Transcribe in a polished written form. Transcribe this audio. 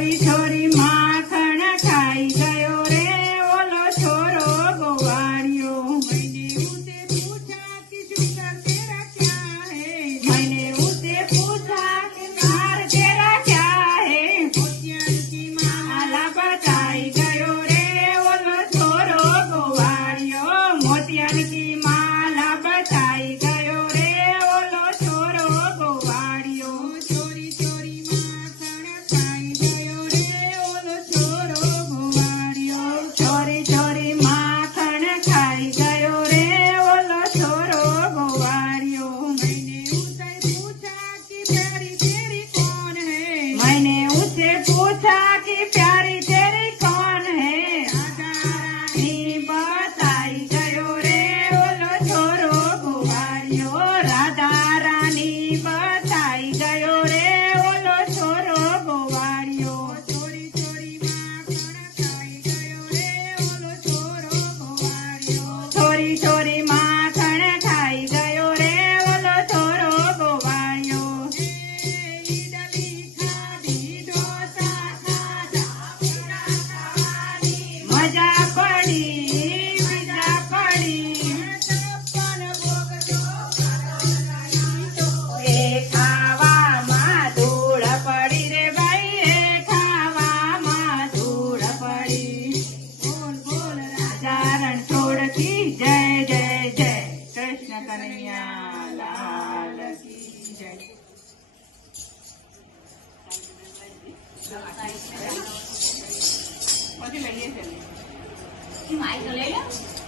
छोरी छोरी माखण खाई गयो रे ओलो छोरो गोवाड़ियो। मैंने उसे पूछा कि शुकर तेरा क्या है, मैंने उसे पूछा कि नार तेरा क्या है। मोतियन की माला बताई गयो रे ओलो छोरो गोवाड़ियो। मोतियन की माला बताई गयो रे ओलो छोरो गोवाड़ियो। छोरी छोरी माखण खाई गयो रे ओलो छोरो गोवाड़ियो। छोरी छोरी माखण खाई गयो रे ओलो छोरो गोवाड़ियो। मैंने उसे पूछा कि प्यारी तेरी कौन है, मैंने उसे पूछा कि प्यारी तेरी कौन है। राधा रानी बताई गयो रे ओलो छोरो गोवाड़ियो। राधा रानी बताई गयो रे ओलो छोरो गोवाड़ियो। छोरी छोरी माखण खाई गयो रे ओलो छोरो गोवाड़ियो। छोरी छोरी माखण खाई गयो रे ओलो छोरो गोवाड़ियो। ઈડલી ખાધી ઢોસા ખાધા મજા પડી મજા પડી છપ્પન ભોગ જો એ ખાવામાં ધૂળ પડી રે ભાઈ, એ ખાવામાં ધૂળ પડી। બોલ બોલ રાજા રણછોડથી જય જય જય। કૃષ્ણ કનૈયા લાલ કી જય। પછી લઈએ છીએ। માઇક લઈ લો।